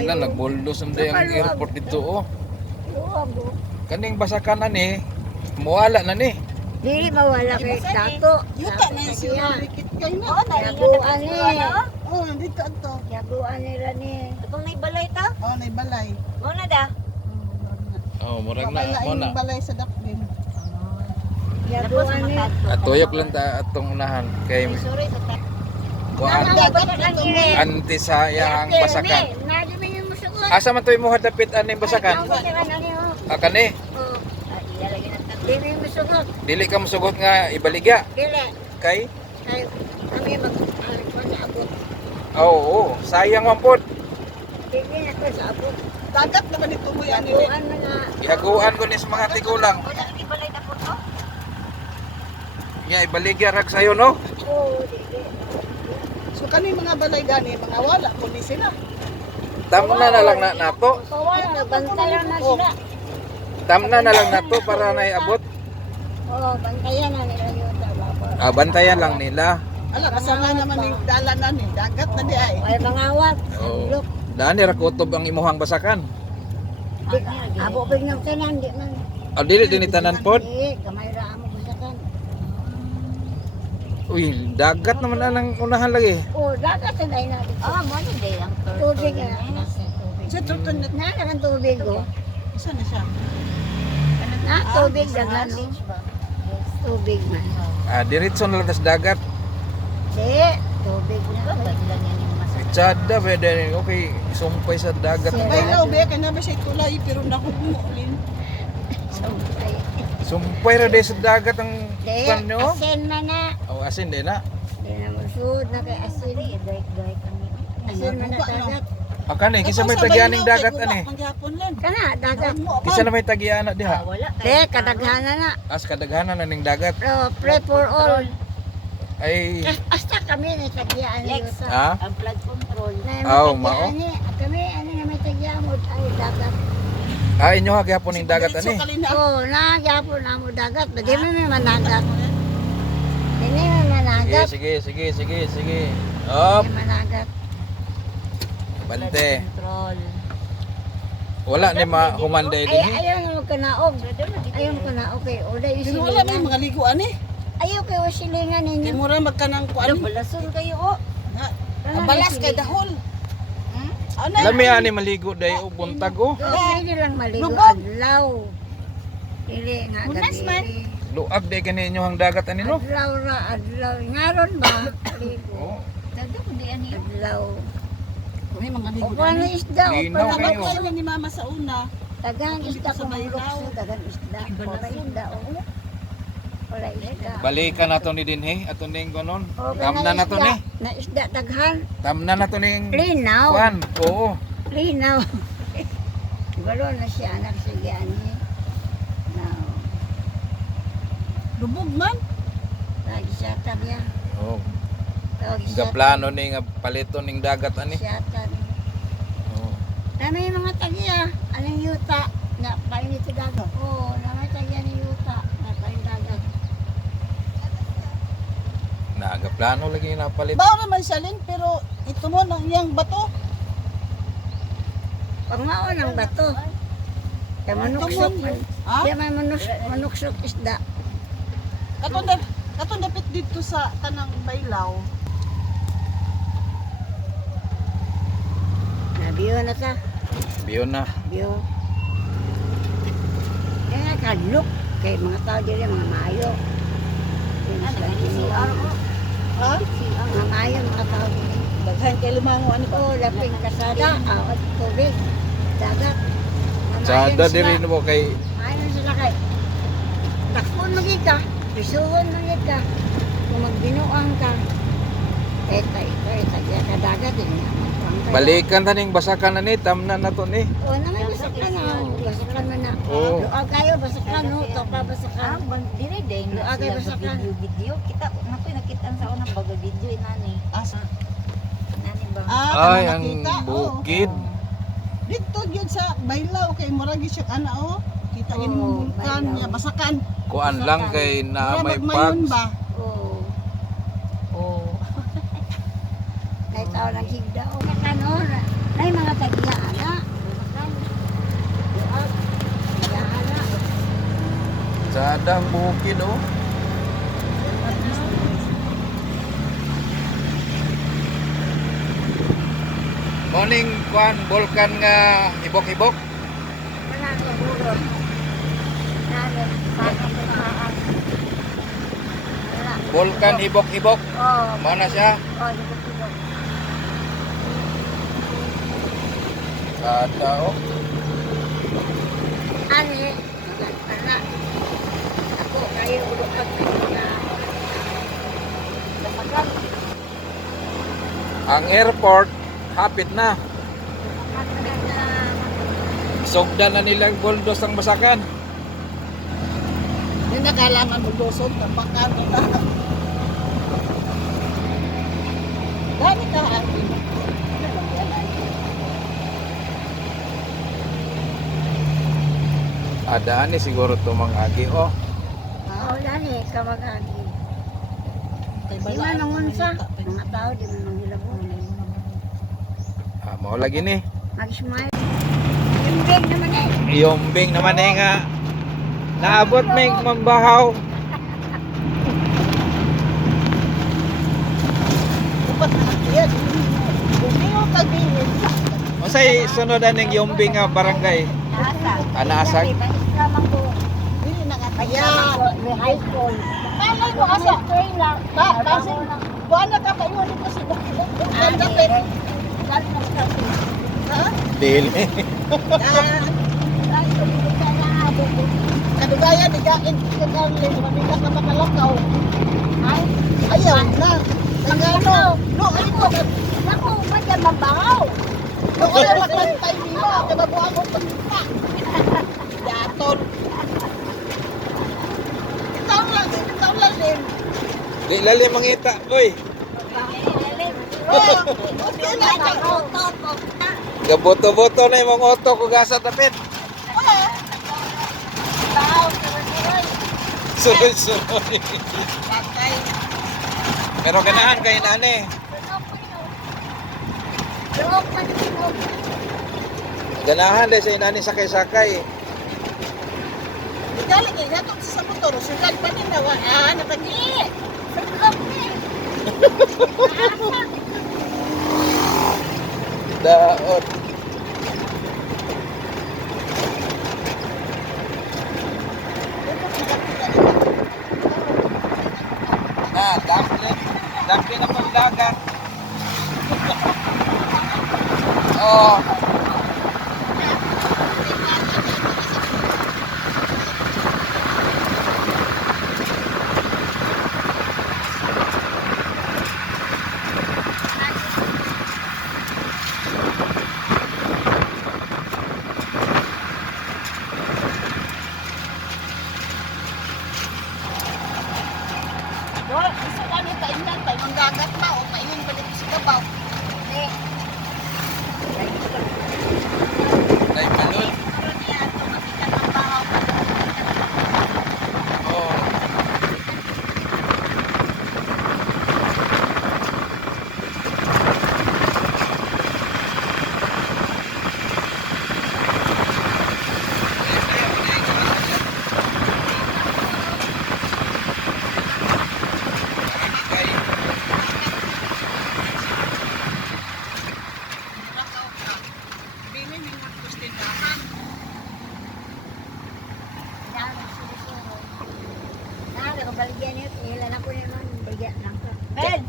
Murag na nagbuldos ang airport dito oh. Kaning basakan na ni, muwala na ni. Dili mawala kay dato. Yuta na yung sinarikit kayo na. Yaguan ni. Oo, nandito ito. Yaguan nila ni. Itong naibalay ta? Oo, naibalay. Mo na da. Oh, murag Kaya na mo na. yung balay sa Daplin. Yaguan ni. Atuyok lang ta atong unahan kay Sorry sa ta. kuan anti sa yang basakan. Nadi man yung musugot. Asa man toy mo hadapit aning basakan? Kani, Dili yung musugot. dili ka mosugot nga ibaligya Dili. kay Ay, kami mag-abot. oo, sayang man pod. Dili na ko sa abot. Dagat naman ito mo yan. Yaguan na nga. Gihaguan ko ni sa mga tigulang. Wala nang ibalay na po to. Nga ibaligya rag sayo no. Oo, dili. So kani mga balay gani, mga wala po ni sila. Tamna na lang na nato. Pawala, bantayan na sila. Tamna na lang nato para naiabot. Oo, bantayan na nila yung trabaho. Bantayan lang nila. Ala, kasama naman yung dalanan ni dagat na di ay. Ay, mangawat. Oo. Look, Dani ra kutob ang imuhang basakan. abo pag ng tanan, di man. Dili din tanan pod. Di, kamay ra mo gusakan. Uy, dagat naman na ng unahan lagi. Oo, dagat na dahil natin. Ah, mo na day ang Tubig na. Sa tutun na, Na, ang tubig, oh. isa na siya. Na, tubig, dagan, oh. Tubig man. Diretso na lang tas dagat. Di, tubig na. Itsada pwede. Okay, sumpay sa dagat. Baylaw, be, kaya ba siya tulay, pero nakugulin. Ay, Sumpay ra di sa dagat ang di, kan nyo. asin man na. Oh, asin din na. Di na masud na kay asin. Dry kami. Asin man na dagat. Kani, kisa may tagyaning dagat ani. Panghapon lang. Kana, dagat. Kisa na may tagyana diha. Wala Di, kadaghana na. As kadaghanan na ning dagat. Pero, pray for all. Ay, Hasta kami na tagyaan ni Lex. Yuta. ha? Ang flood control. Aw, mao. Kami, ano nga may tagyaan mo, ay dagat. Inyo ha gyapon ning dagat ani. Oo, nagyapon na mo dagat. Hindi mo may managat. Hindi may managat. Sige, sige, sige, sige. Op, Hindi managat. bante. Control. Wala ni humanday Ay, din. ayaw nga magkanaog. Ayaw magkanaog kay Oda yung Pero wala may silingan. mga liguan eh. Ayaw kayo silingan Di ninyo. mo rin magkanang kuan. Balason kayo oh. Ang balas kay dahol. Ano? Lami ani maligo day og buntag oh. Pwede lang maligo. Lubog. Adlaw. Dili nga Unas man. gabi. Luag day kani inyo hang dagat ani no. Adlaw ra, adlaw. Ngaron ba? Ligo. Oh, Dado ko di ani. Adlaw. May mga O liguan. paano isda? O Linaw paano kayo. Kapag kayo ni mama sa una. Tagang isda Sa kung Maynao. lukso, tagang isda. Wala isda, o. Wala isda. balikan nato ni dinhi ato ning gonon. O, Tamna na nato ni. Na isda, daghan. Tamna nato ning Linaw. kuan. Oo. Linaw. Galo na siya, anak siya ni. Now, Lubog man. lagi siya niya. Oh. Lagi Ga plano ni nga paliton ning dagat ani. Siya Oh. Nami mga tagya, anong yuta, na painit sa dagat. Oo, nami tagya ni yuta, na painit dagat. Naga plano lagi na palit. Bao naman siya Lin, pero ito mo nang iyang bato. Pangmaon ang bato. Kaya manuksok man. Ha? Kaya may manuksok isda. Katong dapit dito sa kanang Baylaw. Nabiyo na ta. Biyon na. Biyo. Kaya nga kadlok. Kaya mga tao dili, mga mayo. Ha? Mga mayo, mga tao dili. Daghan kay lumango ano ba? Oo, laping kasada. At tubig. Dagat. Mamayon Sada sila. diri mo kay Mayon sila kay. Takpon magig ka. Pisuhon magig ka. Kung magbinuang ka. Tagya ka dagat. balikan taning basakan ani tamna nato ni. O, naman basakan na. Basakan mo na. Oo. Luag kayo, basakan no. Topa basakan. Dire day Ano, na agay sila sa basakan. video. Kita nakoy nakita sa unang baga video inani. Asa? Nani ba? Ay, kanang ang nakita, bukid. Dito yun sa Baylaw kay murag siya ana oh. Kita yun Oo, yung bulkan Baylaw. niya basakan. Kuan lang kay na may Mayon pags. ba? Oo. Oh. Kahit tao ng higda. O, kakano. May mga tagyaan. Adang bukid oh. Morning kuan volkan nga hibok-hibok. Wala ko burot. Nalo, bakit tumaan? Wala. Volkan hibok-hibok. Oo. Mao na siya. Oo, hibok-hibok. Kada oh. Ani, wala. Ako, kayo ulo ka na. Dapat Ang airport hapit na. Sugdan na nilang buldos ang basakan. Yung nakalaman mo dosod na pangkano na. Dami ka akin. Adaan ni siguro to mga agi oh. Oo, lani, kamag-agi. Di man nangunsa. Mga tao, di man manghilabon. Mao lagi ni. Mag-smile. Yung big naman eh. Yombing naman eh nga. Naabot may mambahaw. Upat na yan. Bumiyo kagingin. Masay sunod aning yombing nga barangay. Naasag. Anaasag. Lamang ko. Dili na nga Kaya, tayan. may high school. Malay mo asa. Train lang. Kasi buwan na ka kayo dito si Bukibok. Ang dapit. Ha? Dili. Kadugaya di kain ka karlin. Mamila ka makalakaw. Ayaw na. Tangano. No, ay ko. Naku, ba dyan mabangaw? No, ay maklantay nila. Kababuan mo pagkita. Yaton. Itaw lang din. Di lalim mangita. Uy. Oh, okay lang. Gaboto-boto na yung mga auto ko gasa tapit. Sunod-sunod. Patay. Pero ganahan kay nani. Ganahan dahil sa inani sakay-sakay. Galing eh, nato sa motor, sugal pa din nawa. Nakagi. Daot. Dapli na pagdagat. Oh. Isa kami taingan, taingan dagat na o taingan balik sa kabaw. Tay balon. Oh. Baligyan niyo, ilan ako naman, baligyan lang ka. Ben!